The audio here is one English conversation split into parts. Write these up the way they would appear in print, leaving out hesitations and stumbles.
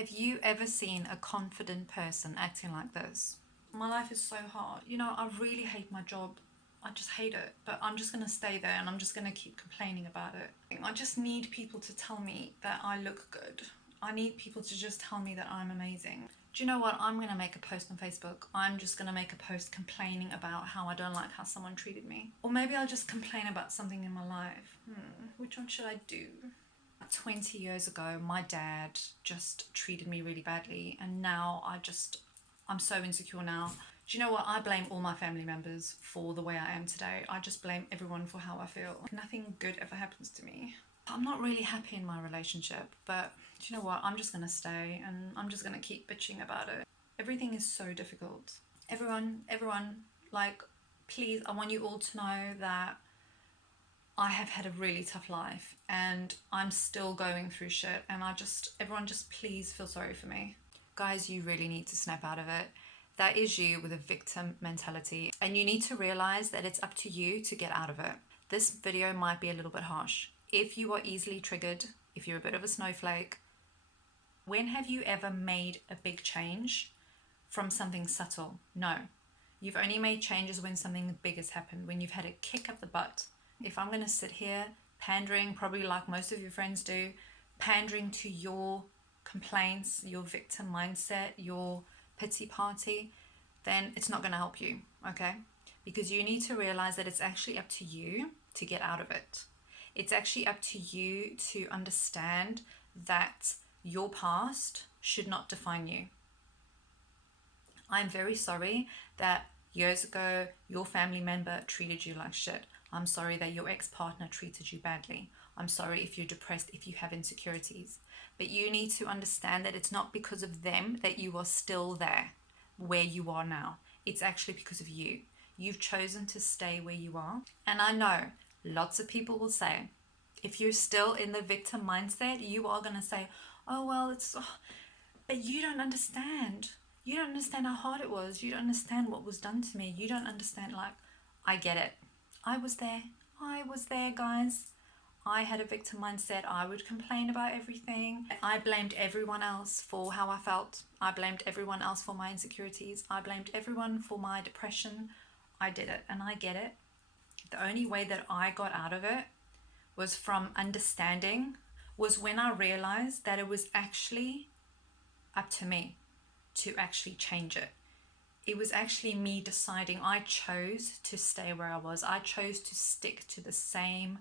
Have you ever seen a confident person acting like this? My life is so hard. You know, I really hate my job. I just hate it, but I'm just going to stay there and I'm just going to keep complaining about it. I just need people to tell me that I look good. I need people to just tell me that I'm amazing. Do you know what? I'm going to make a post on Facebook. I'm just going to make a post complaining about how I don't like how someone treated me. Or maybe I'll just complain about something in my life. Which one should I do? 20 years ago, my dad just treated me really badly, and now I'm so insecure now. Do you know what? I blame all my family members for the way I am today. I just blame everyone for how I feel. Nothing good ever happens to me. I'm not really happy in my relationship, but do you know what? I'm just gonna stay and I'm just gonna keep bitching about it. Everything is so difficult. Everyone, like, please, I want you all to know that I have had a really tough life and I'm still going through shit, and everyone just please feel sorry for me. Guys, you really need to snap out of it. That is you with a victim mentality, and you need to realize that it's up to you to get out of it. This video might be a little bit harsh. If you are easily triggered, if you're a bit of a snowflake, when have you ever made a big change from something subtle? No. You've only made changes when something big has happened, when you've had a kick up the butt. If I'm going to sit here pandering, probably like most of your friends do, pandering to your complaints, your victim mindset, your pity party, then it's not going to help you, okay? Because you need to realize that it's actually up to you to get out of it. It's actually up to you to understand that your past should not define you. I'm very sorry that years ago your family member treated you like shit. I'm sorry that your ex-partner treated you badly. I'm sorry if you're depressed, if you have insecurities. But you need to understand that it's not because of them that you are still there where you are now. It's actually because of you. You've chosen to stay where you are. And I know lots of people will say, if you're still in the victim mindset, you are going to say, oh, well, but you don't understand. You don't understand how hard it was. You don't understand what was done to me. You don't understand, like, I get it. I was there, guys. I had a victim mindset. I would complain about everything. I blamed everyone else for how I felt. I blamed everyone else for my insecurities. I blamed everyone for my depression. I did it, and I get it. The only way that I got out of it was from understanding, was when I realized that it was actually up to me to actually change it. It was actually me deciding. I chose to stay where I was. I chose to stick to the same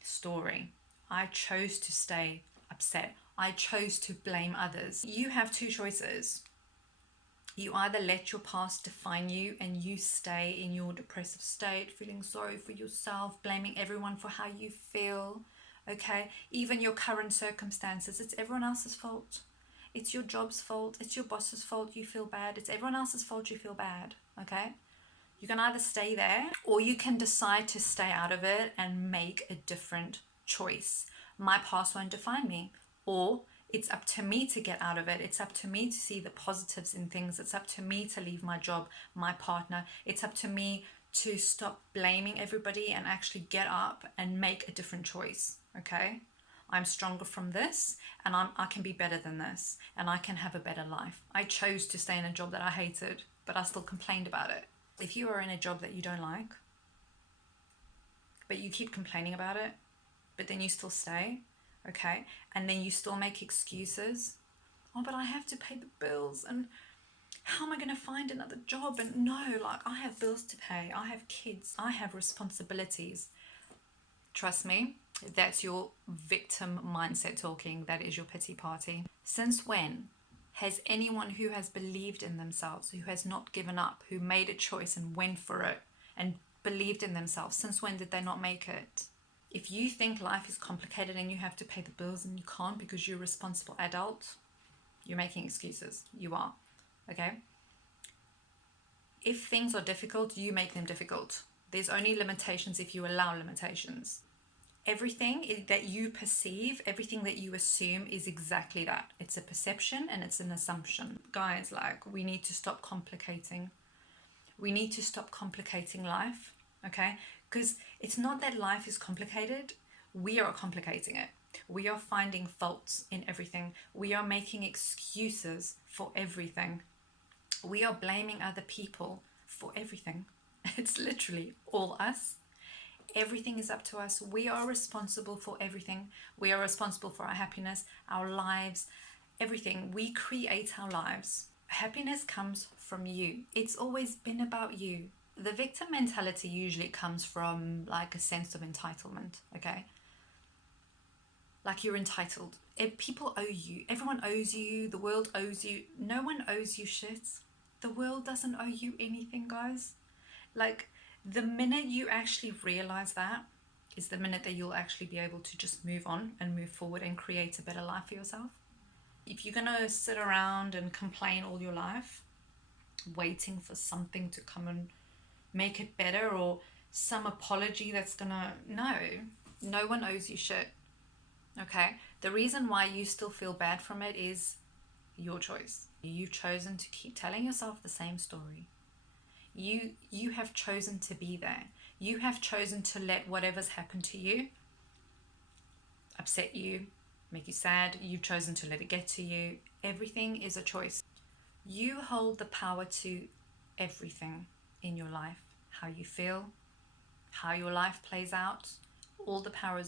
story. I chose to stay upset. I chose to blame others. You have two choices. You either let your past define you and you stay in your depressive state, feeling sorry for yourself, blaming everyone for how you feel, okay? Even your current circumstances, it's everyone else's fault. It's your job's fault. It's your boss's fault you feel bad. It's everyone else's fault you feel bad, okay? You can either stay there or you can decide to stay out of it and make a different choice. My past won't define me, or it's up to me to get out of it. It's up to me to see the positives in things. It's up to me to leave my job, my partner. It's up to me to stop blaming everybody and actually get up and make a different choice, okay? I'm stronger from this, and I can be better than this, and I can have a better life. I chose to stay in a job that I hated, but I still complained about it. If you are in a job that you don't like, but you keep complaining about it, but then you still stay, okay, and then you still make excuses. Oh, but I have to pay the bills, and how am I going to find another job? And no, like, I have bills to pay. I have kids. I have responsibilities. Trust me, that's your victim mindset talking. That is your pity party. Since when has anyone who has believed in themselves, who has not given up, who made a choice and went for it and believed in themselves, since when did they not make it? If you think life is complicated and you have to pay the bills and you can't because you're a responsible adult, you're making excuses. You are, okay? If things are difficult, you make them difficult. There's only limitations if you allow limitations. Everything that you perceive, everything that you assume is exactly that. It's a perception and it's an assumption. Guys, like, we need to stop complicating. We need to stop complicating life, okay? Because it's not that life is complicated. We are complicating it. We are finding faults in everything. We are making excuses for everything. We are blaming other people for everything. It's literally all us. Everything is up to us. We are responsible for everything. We are responsible for our happiness, our lives, everything. We create our lives. Happiness comes from you. It's always been about you. The victim mentality usually comes from like a sense of entitlement, okay? Like you're entitled. If people owe you, everyone owes you, the world owes you. No one owes you shit. The world doesn't owe you anything, guys. Like, the minute you actually realize that is the minute that you'll actually be able to just move on and move forward and create a better life for yourself. If you're gonna sit around and complain all your life, waiting for something to come and make it better, or some apology that's gonna, no one owes you shit. Okay, the reason why you still feel bad from it is your choice. You've chosen to keep telling yourself the same story. You have chosen to be there. You have chosen to let whatever's happened to you upset you, make you sad. You've chosen to let it get to you. Everything is a choice. You hold the power to everything in your life. How you feel, how your life plays out, all the power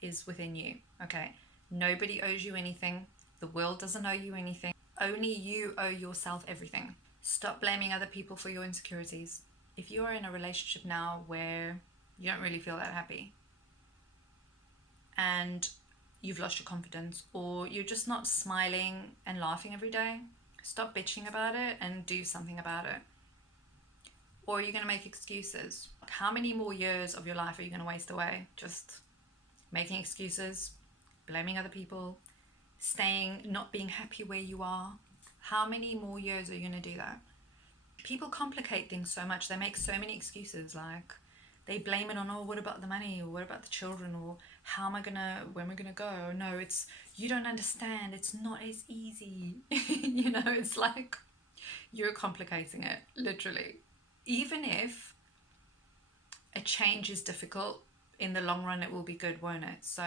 is within you. Okay, nobody owes you anything. The world doesn't owe you anything. Only you owe yourself everything. Stop blaming other people for your insecurities. If you're in a relationship now where you don't really feel that happy and you've lost your confidence, or you're just not smiling and laughing every day, stop bitching about it and do something about it. Or you're going to make excuses. How many more years of your life are you going to waste away just making excuses, blaming other people, staying, not being happy where you are? How many more years are you going to do that? People complicate things so much. They make so many excuses. Like, they blame it on, oh, what about the money, or what about the children, or how am I gonna, when am I gonna go? No, it's, you don't understand, it's not as easy. You know, it's like you're complicating it, literally. Even if a change is difficult, in the long run it will be good, won't it? So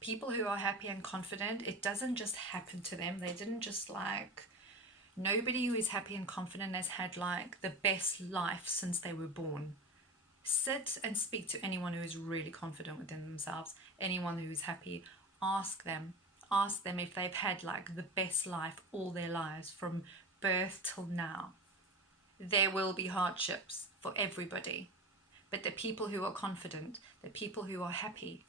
people who are happy and confident, it doesn't just happen to them. They didn't just like, nobody who is happy and confident has had like the best life since they were born. Sit and speak to anyone who is really confident within themselves, anyone who is happy. Ask them if they've had like the best life all their lives from birth till now. There will be hardships for everybody, but the people who are confident, the people who are happy,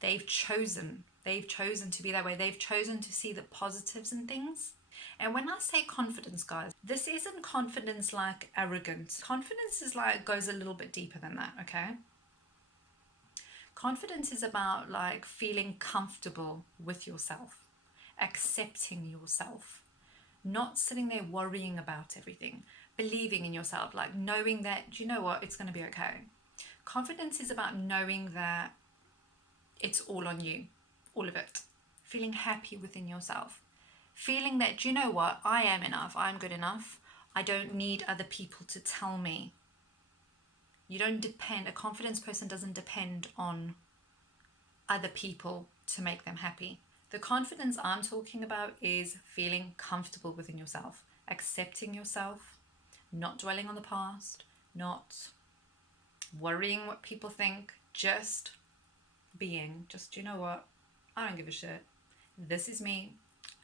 they've chosen to be that way. They've chosen to see the positives in things. And when I say confidence, guys, this isn't confidence like arrogance. Confidence is like, goes a little bit deeper than that, okay? Confidence is about like feeling comfortable with yourself, accepting yourself, not sitting there worrying about everything, believing in yourself, like knowing that, you know what, it's going to be okay. Confidence is about knowing that it's all on you, all of it. Feeling happy within yourself. Feeling that, you know what, I am enough, I'm good enough. I don't need other people to tell me. You don't depend, a confidence person doesn't depend on other people to make them happy. The confidence I'm talking about is feeling comfortable within yourself, accepting yourself, not dwelling on the past, not worrying what people think, just being, just, you know what, I don't give a shit. This is me.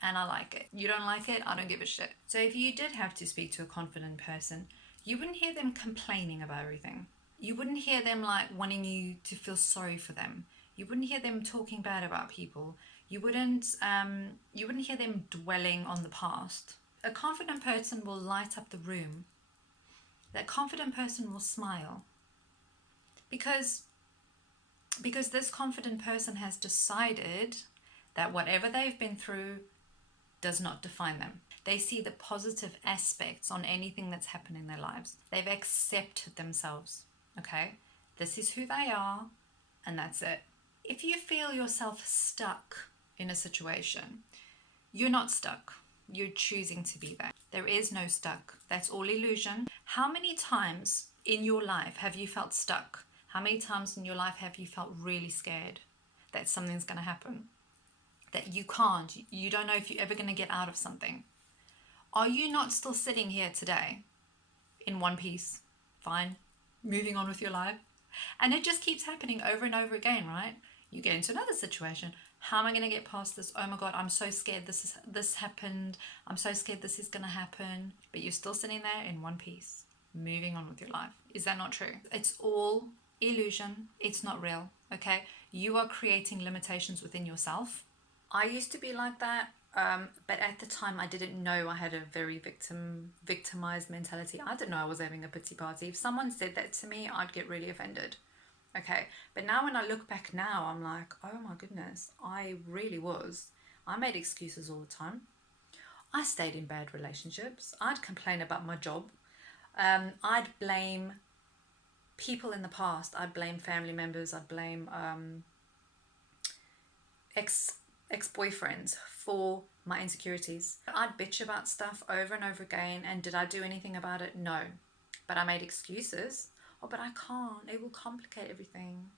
And I like it. You don't like it, I don't give a shit. So if you did have to speak to a confident person, you wouldn't hear them complaining about everything. You wouldn't hear them like wanting you to feel sorry for them. You wouldn't hear them talking bad about people. You wouldn't hear them dwelling on the past. A confident person will light up the room. That confident person will smile. Because this confident person has decided that whatever they've been through does not define them. They see the positive aspects on anything that's happened in their lives. They've accepted themselves, okay? This is who they are, and that's it. If you feel yourself stuck in a situation, you're not stuck. You're choosing to be there. There is no stuck. That's all illusion. How many times in your life have you felt stuck? How many times in your life have you felt really scared that something's going to happen? that you can't, you don't know if you're ever going to get out of something, are you not still sitting here today in one piece, fine, moving on with your life? And it just keeps happening over and over again, right? You get into another situation. How am I going to get past this? Oh my God, I'm so scared this happened. I'm so scared this is going to happen. But you're still sitting there in one piece, moving on with your life. Is that not true? It's all illusion. It's not real, okay? You are creating limitations within yourself. I used to be like that, but at the time I didn't know I had a very victimized mentality. I didn't know I was having a pity party. If someone said that to me, I'd get really offended. Okay, but now when I look back now, I'm like, oh my goodness, I really was. I made excuses all the time. I stayed in bad relationships. I'd complain about my job. I'd blame people in the past. I'd blame family members. I'd blame ex-boyfriends for my insecurities. I'd bitch about stuff over and over again, and did I do anything about it? No. But I made excuses. Oh, but I can't. It will complicate everything.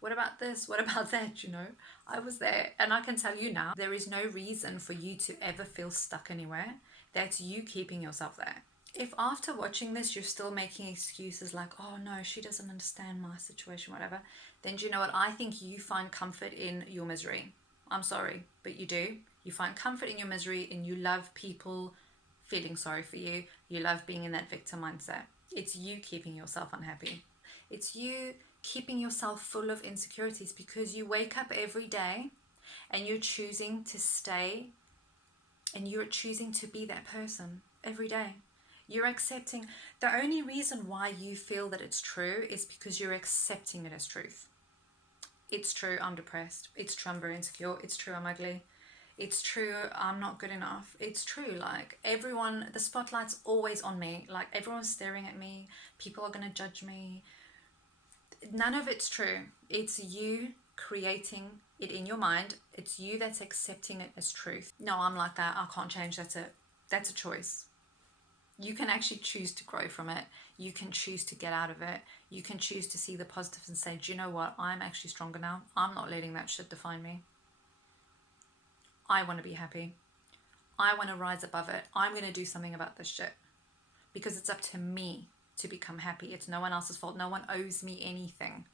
What about this? What about that? You know, I was there, and I can tell you now, there is no reason for you to ever feel stuck anywhere. That's you keeping yourself there. If after watching this you're still making excuses like, oh no, she doesn't understand my situation, whatever, then do you know what? I think you find comfort in your misery. I'm sorry, but you do. You find comfort in your misery, and you love people feeling sorry for you. You love being in that victim mindset. It's you keeping yourself unhappy. It's you keeping yourself full of insecurities because you wake up every day and you're choosing to stay, and you're choosing to be that person every day. You're accepting. The only reason why you feel that it's true is because you're accepting it as truth. It's true, I'm depressed. It's true, I'm very insecure. It's true, I'm ugly. It's true, I'm not good enough. It's true, like everyone, the spotlight's always on me. Like everyone's staring at me. People are going to judge me. None of it's true. It's you creating it in your mind. It's you that's accepting it as truth. No, I'm like that. I can't change. That's it. That's a choice. You can actually choose to grow from it. You can choose to get out of it. You can choose to see the positives and say, do you know what? I'm actually stronger now. I'm not letting that shit define me. I want to be happy. I want to rise above it. I'm going to do something about this shit. Because it's up to me to become happy. It's no one else's fault. No one owes me anything.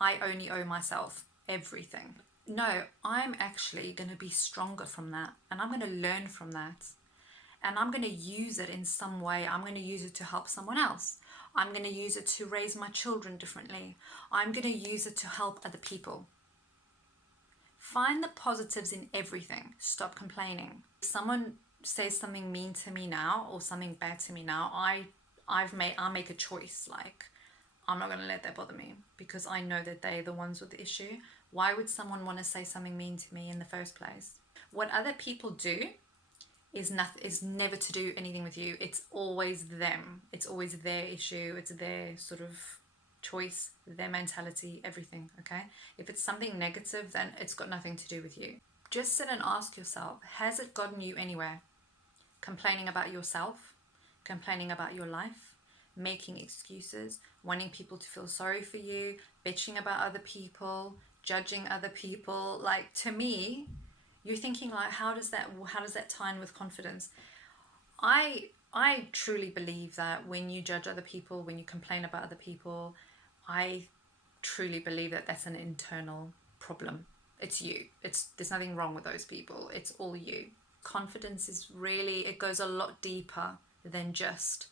I only owe myself everything. No, I'm actually going to be stronger from that. And I'm going to learn from that. And I'm going to use it in some way. I'm going to use it to help someone else. I'm going to use it to raise my children differently. I'm going to use it to help other people. Find the positives in everything. Stop complaining. If someone says something mean to me now or something bad to me now, I make a choice. Like, I'm not going to let that bother me because I know that they're the ones with the issue. Why would someone want to say something mean to me in the first place? What other people do is never to do anything with you. It's always them. It's always their issue. It's their sort of choice, their mentality, everything, okay? If it's something negative, then it's got nothing to do with you. Just sit and ask yourself, has it gotten you anywhere? Complaining about yourself, complaining about your life, making excuses, wanting people to feel sorry for you, bitching about other people, judging other people. Like, to me, you're thinking like, how does that tie in with confidence? I truly believe that when you judge other people, when you complain about other people, I truly believe that that's an internal problem. It's you. There's nothing wrong with those people. It's all you. Confidence is really, it goes a lot deeper than just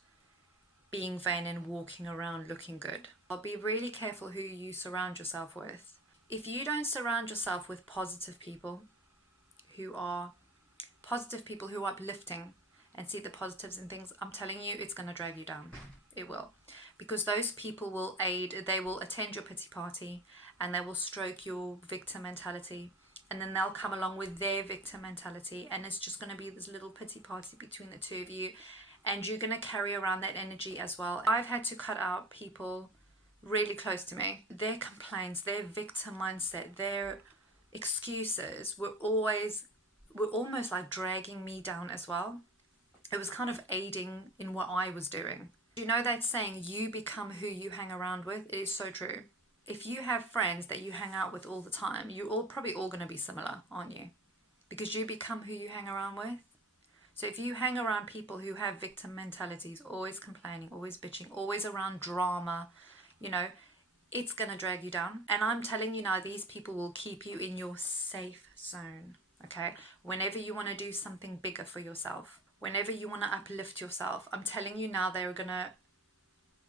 being vain and walking around looking good. I'll be really careful who you surround yourself with. If you don't surround yourself with positive people who are uplifting and see the positives in things, I'm telling you, it's going to drag you down. It will. Because those people will they will attend your pity party and they will stroke your victim mentality, and then they'll come along with their victim mentality, and it's just going to be this little pity party between the two of you, and you're going to carry around that energy as well. I've had to cut out people really close to me. Their complaints, their victim mindset, their excuses were almost like dragging me down as well. It was kind of aiding in what I was doing. You know that saying, you become who you hang around with? It is so true. If you have friends that you hang out with all the time, you're probably all going to be similar, aren't you? because you become who you hang around with. So if you hang around people who have victim mentalities, always complaining, always bitching, always around drama, you know, it's going to drag you down. And I'm telling you now, these people will keep you in your safe zone, okay? Whenever you want to do something bigger for yourself, whenever you want to uplift yourself, I'm telling you now, they're going to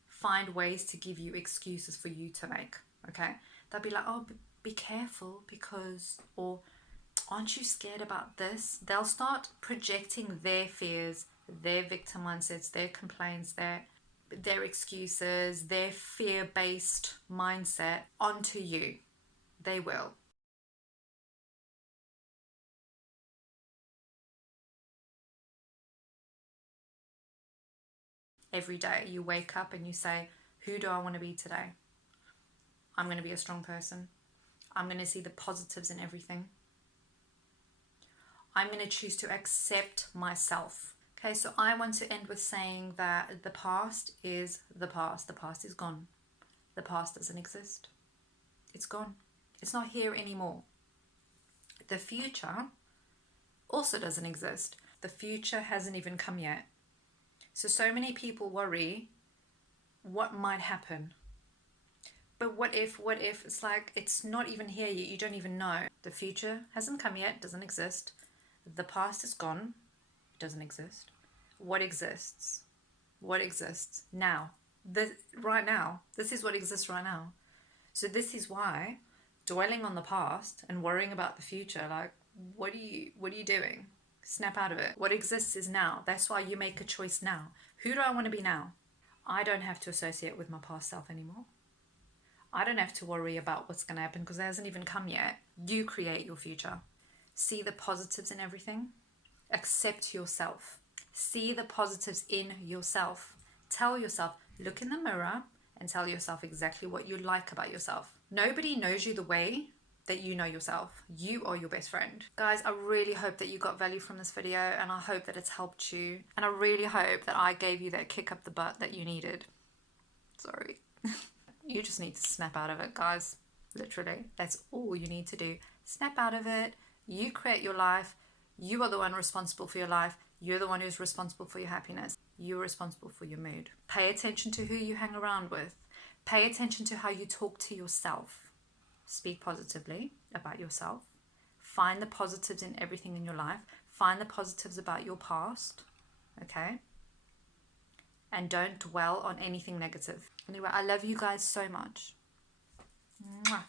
find ways to give you excuses for you to make, okay? They'll be like, oh, be careful because, or aren't you scared about this? They'll start projecting their fears, their victim mindsets, their complaints, their excuses, their fear-based mindset onto you. They will. Every day you wake up and you say, who do I want to be today? I'm going to be a strong person. I'm going to see the positives in everything. I'm going to choose to accept myself. Okay, so I want to end with saying that the past is the past. The past is gone. The past doesn't exist. It's gone. It's not here anymore. The future also doesn't exist. The future hasn't even come yet. So many people worry what might happen. But what if, it's like, it's not even here yet, you don't even know. The future hasn't come yet, doesn't exist. The past is gone, doesn't exist. What exists? What exists now? Right now. This is what exists right now. So this is why dwelling on the past and worrying about the future, like, what are you doing? Snap out of it. What exists is now. That's why you make a choice now. Who do I want to be now? I don't have to associate with my past self anymore. I don't have to worry about what's going to happen because it hasn't even come yet. You create your future. See the positives in everything. Accept yourself. See the positives in yourself. Tell yourself, look in the mirror and tell yourself exactly what you like about yourself. Nobody knows you the way that you know yourself. You are your best friend. Guys, I really hope that you got value from this video and I hope that it's helped you. And I really hope that I gave you that kick up the butt that you needed. Sorry. You just need to snap out of it, guys. Literally. That's all you need to do. Snap out of it. You create your life. You are the one responsible for your life. You're the one who's responsible for your happiness. You're responsible for your mood. Pay attention to who you hang around with. Pay attention to how you talk to yourself. Speak positively about yourself. Find the positives in everything in your life. Find the positives about your past. Okay? And don't dwell on anything negative. Anyway, I love you guys so much. Mwah.